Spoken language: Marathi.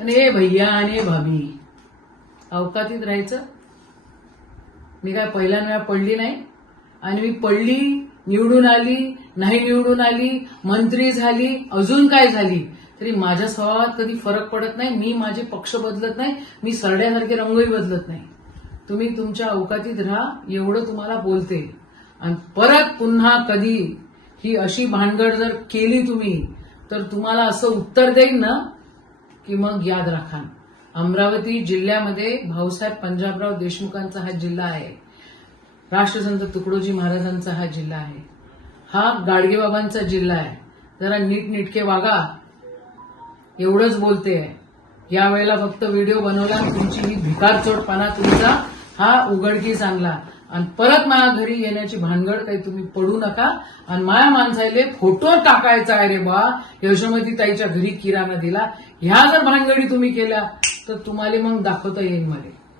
आणि हे भैया आणि भाभी अवकातीत राहायचं मी काय पहिल्यांदा पडली नाही आणि मी पडली निवडून आली नाही निवडून आली मंत्री झाली अजून काय झाली तरी माझ्या स्वभावात कधी फरक पडत नाही मी माझे पक्ष बदलत नाही मी सरड्यासारखे रंगही बदलत नाही तुम्ही तुमच्या अवकातीत राहा एवढं तुम्हाला बोलते आणि परत पुन्हा कधी ही अशी भानगड जर केली तुम्ही तर तुम्हाला असं उत्तर देईन ना की मग याद राखा अमरावती जिल्ह्यामध्ये भाऊसाहेब पंजाबराव देशमुखांचा हा जिल्हा आहे राष्ट्रसंत तुकडोजी महाराजांचा हा जिल्हा आहे हा गाडगेबाबांचा जिल्हा आहे जरा नीटनिटके वागा एवढंच बोलते आहे यावेळेला फक्त व्हिडिओ बनवला तुमची ही भिकारचोटपणा तुमचा हा उघडकी चांगला आणि परत माझ्या घरी येण्याची भानगड काही तुम्ही पडू नका आणि माया माणसायले फोटो टाकायचा आहे रे बा यशोमती ताईच्या घरी किराणा दिला ह्या जर भानगडी तुम्ही केल्या तर तुम्हाला मग दाखवता येईल मला